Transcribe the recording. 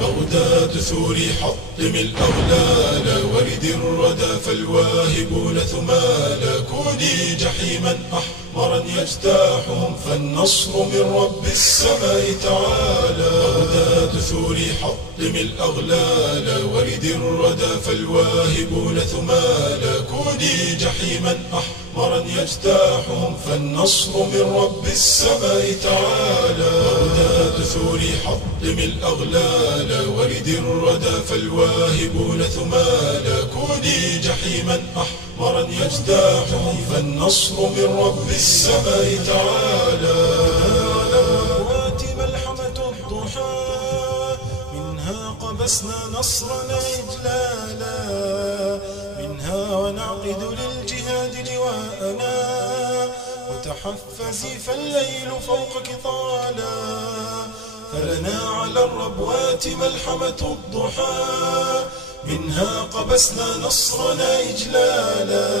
بغداد ثوري حطم الأغلال، ورد الردى فالواهبون ثمالا، كوني جحيما أحمرا يجتاحهم، فالنصر من رب السماء تعالى. بغداد ثوري حطم الأغلال، ورد الردى فالواهبون ثمالا، كوني جحيما أحمرا يجتاحهم، فالنصر من رب السماء تعالى. بغداد ثوري حطم الأغلال، ورد الردى فالواهبون ثمالا، كوني جحيما أحمرا يجتاحهم، فالنصر من رب السماء تعالى. الربوات ملحمة الضحى، منها قبسنا نصرنا إجلالا، منها ونعقد للجهاد لواءنا، وتحفزي فالليل فوقك طالا، فلنا على الربوات ملحمة الضحى، منها قبسنا نصرنا إجلالا.